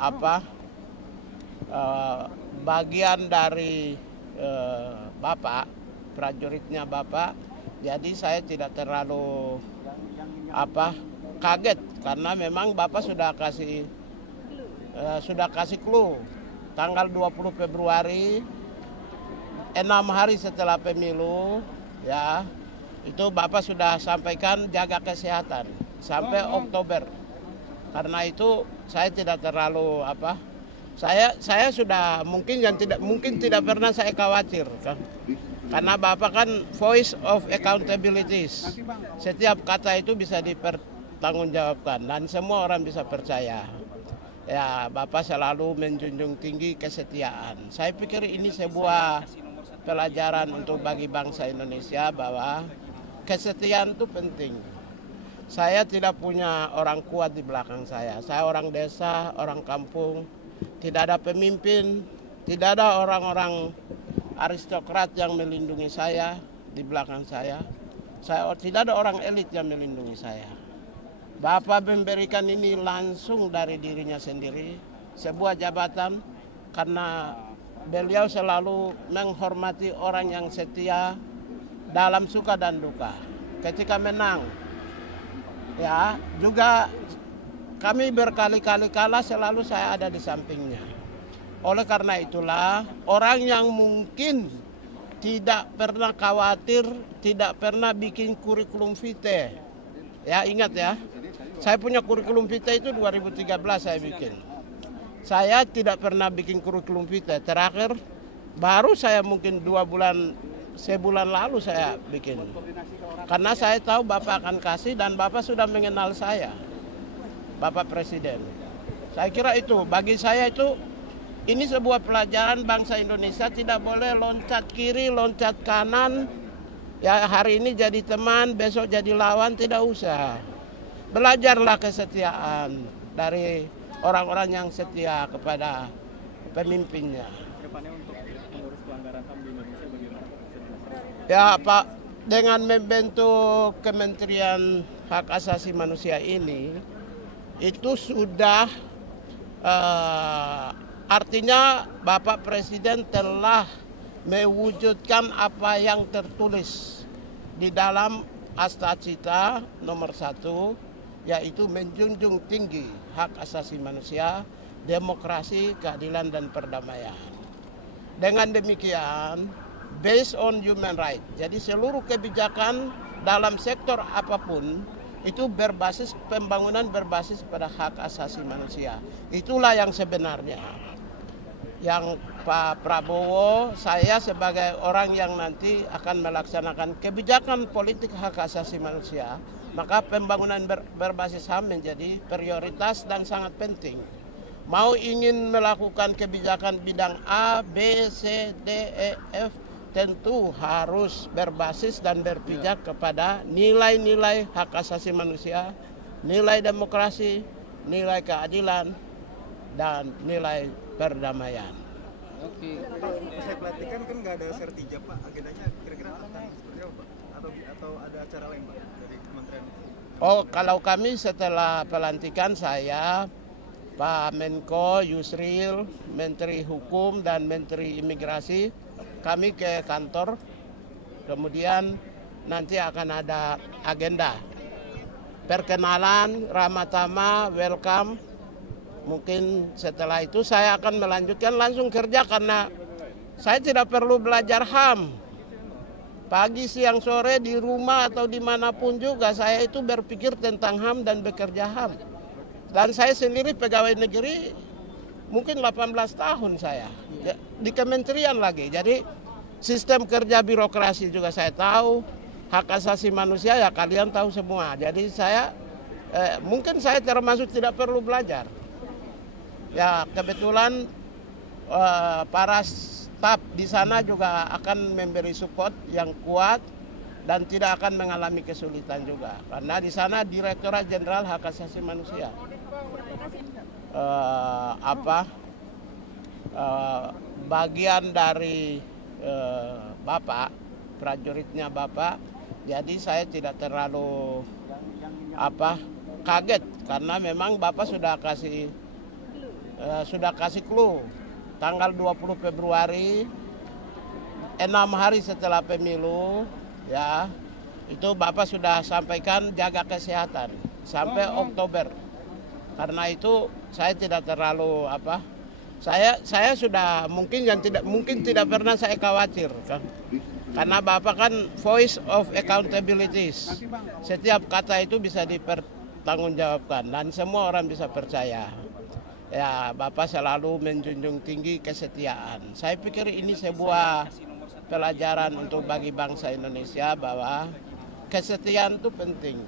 apa bagian dari Bapak, prajuritnya Bapak. Jadi saya tidak terlalu kaget karena memang Bapak sudah kasih clue tanggal 20 Februari 6 hari setelah pemilu, ya, itu Bapak sudah sampaikan jaga kesehatan sampai Oktober. Karena itu saya tidak terlalu saya sudah mungkin tidak pernah saya khawatir kan. Karena Bapak kan voice of accountabilities. Setiap kata itu bisa dipertanggungjawabkan dan semua orang bisa percaya. Ya, Bapak selalu menjunjung tinggi kesetiaan. Saya pikir ini sebuah pelajaran untuk bagi bangsa Indonesia bahwa kesetiaan itu penting. Saya tidak punya orang kuat di belakang saya. Saya orang desa, orang kampung. Tidak ada pemimpin, tidak ada orang-orang aristokrat yang melindungi saya di belakang saya. Tidak ada orang elit yang melindungi saya. Bapak memberikan ini langsung dari dirinya sendiri, sebuah jabatan, karena beliau selalu menghormati orang yang setia dalam suka dan duka. Ketika menang, ya, juga kami berkali-kali kalah selalu saya ada di sampingnya. Oleh karena itulah orang yang mungkin tidak pernah khawatir, tidak pernah bikin kurikulum vitae. Ya, ingat ya, saya punya kurikulum vitae itu 2013 saya bikin. Saya tidak pernah bikin kurikulum vitae. Terakhir baru saya mungkin sebulan lalu saya bikin. Karena saya tahu Bapak akan kasih dan Bapak sudah mengenal saya, Bapak Presiden. Saya kira itu, bagi saya itu, ini sebuah pelajaran bangsa Indonesia tidak boleh loncat kiri, loncat kanan. Ya, hari ini jadi teman, besok jadi lawan, tidak usah. Belajarlah kesetiaan dari orang-orang yang setia kepada pemimpinnya. Kedepannya untuk mengurus pelanggaran HAM di Indonesia bagaimana? Ya, Pak, dengan membentuk Kementerian Hak Asasi Manusia ini, itu sudah artinya Bapak Presiden telah mewujudkan apa yang tertulis di dalam Astacita nomor 1, yaitu menjunjung tinggi hak asasi manusia, demokrasi, keadilan, dan perdamaian. Dengan demikian, based on human rights, jadi seluruh kebijakan dalam sektor apapun itu pembangunan berbasis pada hak asasi manusia. Itulah yang sebenarnya. Yang Pak Prabowo, saya sebagai orang yang nanti akan melaksanakan kebijakan politik hak asasi manusia, maka pembangunan berbasis HAM menjadi prioritas dan sangat penting. Mau ingin melakukan kebijakan bidang A, B, C, D, E, F, tentu harus berbasis dan berpijak kepada nilai-nilai hak asasi manusia, nilai demokrasi, nilai keadilan, dan nilai perdamaian. Oke. Pak, saya perhatikan kan nggak ada sertijab, Pak. Agendanya kira-kira akan seperti apa, Pak? Atau ada acara lain, Pak, dari kementerian? Oh, kalau kami setelah pelantikan saya, Pak Menko Yusril, Menteri Hukum dan Menteri Imigrasi, kami ke kantor. Kemudian nanti akan ada agenda perkenalan, ramah tamah, welcome. Mungkin setelah itu saya akan melanjutkan langsung kerja karena saya tidak perlu belajar HAM. Pagi, siang, sore di rumah atau dimanapun juga saya itu berpikir tentang HAM dan bekerja HAM. Dan saya sendiri pegawai negeri mungkin 18 tahun saya di kementerian lagi. Jadi sistem kerja birokrasi juga saya tahu, hak asasi manusia ya kalian tahu semua. Jadi saya mungkin saya termasuk tidak perlu belajar. Ya, kebetulan para staf di sana juga akan memberi support yang kuat dan tidak akan mengalami kesulitan juga. Karena di sana Direktorat Jenderal Hak Asasi Manusia. Bagian dari Bapak, prajuritnya Bapak. Jadi saya tidak terlalu kaget karena memang Bapak sudah kasih sudah kasih clue tanggal 20 Februari 6 hari setelah pemilu, ya itu Bapak sudah sampaikan jaga kesehatan sampai Oktober. Karena itu saya tidak terlalu saya sudah mungkin tidak pernah saya khawatir kan. Karena Bapak kan voice of accountabilities. Setiap kata itu bisa dipertanggungjawabkan dan semua orang bisa percaya. Ya, Bapak selalu menjunjung tinggi kesetiaan. Saya pikir ini sebuah pelajaran untuk bagi bangsa Indonesia bahwa kesetiaan itu penting.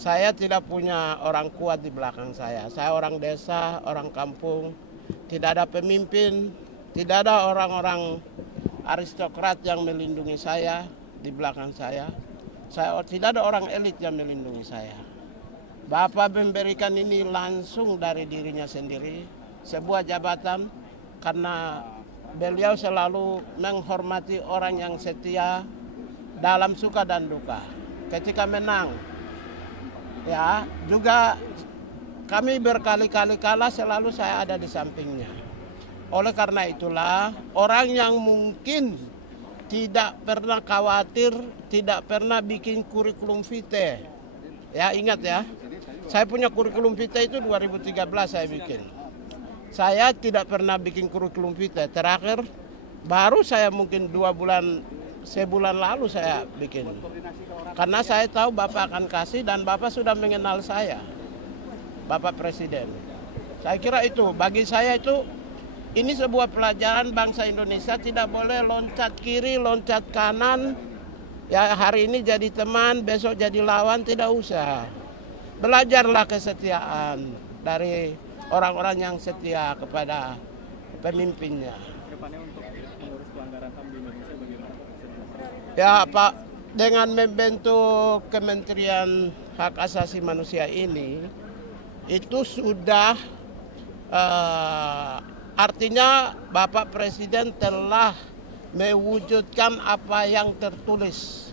Saya tidak punya orang kuat di belakang saya. Saya orang desa, orang kampung. Tidak ada pemimpin, tidak ada orang-orang aristokrat yang melindungi saya di belakang saya. Tidak ada orang elit yang melindungi saya. Bapak memberikan ini langsung dari dirinya sendiri, sebuah jabatan karena beliau selalu menghormati orang yang setia dalam suka dan duka. Ketika menang, ya juga kami berkali-kali kalah selalu saya ada di sampingnya. Oleh karena itulah orang yang mungkin tidak pernah khawatir, tidak pernah bikin kurikulum vitae. Ya ingat ya, saya punya kurikulum vitae itu 2013 saya bikin. Saya tidak pernah bikin kurikulum vitae. Terakhir baru saya mungkin sebulan lalu saya bikin. Karena saya tahu Bapak akan kasih dan Bapak sudah mengenal saya. Bapak Presiden. Saya kira itu, bagi saya itu ini sebuah pelajaran bangsa Indonesia tidak boleh loncat kiri, loncat kanan. Ya hari ini jadi teman, besok jadi lawan, tidak usah. Belajarlah kesetiaan dari orang-orang yang setia kepada pemimpinnya. Kedepannya untuk mengurus pelanggaran HAM di Indonesia bagaimana Pak? Ya Pak, dengan membentuk Kementerian Hak Asasi Manusia ini, itu sudah artinya Bapak Presiden telah mewujudkan apa yang tertulis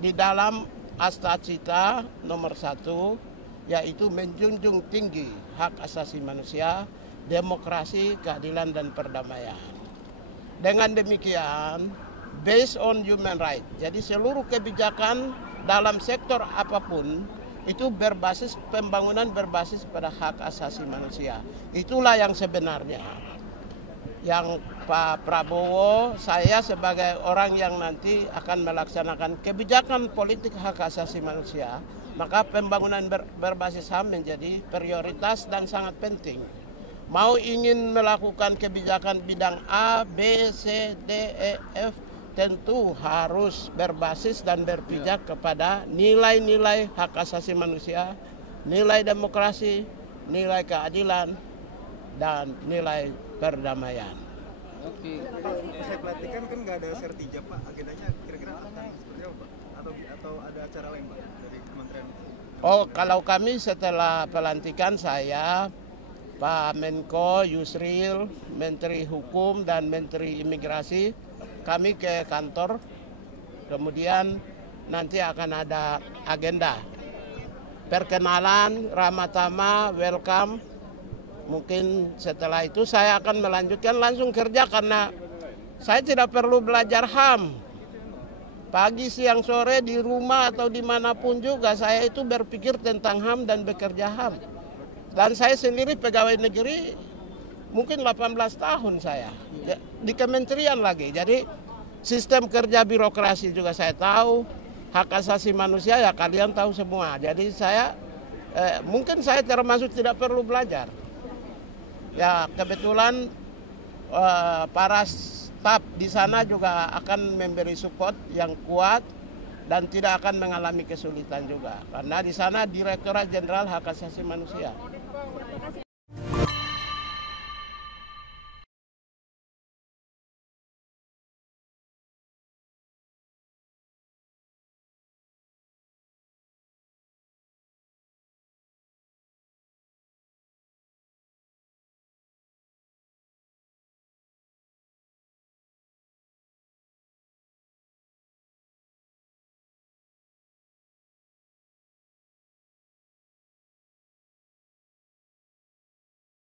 di dalam Astacita nomor 1, yaitu menjunjung tinggi hak asasi manusia, demokrasi, keadilan, dan perdamaian. Dengan demikian, based on human right, jadi seluruh kebijakan dalam sektor apapun itu pembangunan berbasis pada hak asasi manusia. Itulah yang sebenarnya. Yang Pak Prabowo, saya sebagai orang yang nanti akan melaksanakan kebijakan politik hak asasi manusia, maka pembangunan berbasis HAM menjadi prioritas dan sangat penting. Mau ingin melakukan kebijakan bidang A, B, C, D, E, F, tentu harus berbasis dan berpijak kepada nilai-nilai hak asasi manusia, nilai demokrasi, nilai keadilan, dan nilai perdamaian. Oke. Pak, saya pelatihan kan nggak ada sertijab Pak, agendanya kira-kira akan seperti apa Pak? Atau ada acara lain Pak dari Kementerian? Oh, kalau kami setelah pelantikan saya, Pak Menko Yusril, Menteri Hukum dan Menteri Imigrasi, kami ke kantor, kemudian nanti akan ada agenda perkenalan, ramah tamah, welcome. Mungkin setelah itu saya akan melanjutkan langsung kerja karena saya tidak perlu belajar HAM. Pagi, siang, sore di rumah atau dimanapun juga saya itu berpikir tentang HAM dan bekerja HAM. Dan saya sendiri pegawai negeri mungkin 18 tahun saya di kementerian lagi. Jadi sistem kerja birokrasi juga saya tahu, hak asasi manusia ya kalian tahu semua. Jadi saya mungkin saya termasuk tidak perlu belajar. Ya kebetulan para staf di sana juga akan memberi support yang kuat dan tidak akan mengalami kesulitan juga. Karena di sana Direktorat Jenderal Hak Asasi Manusia.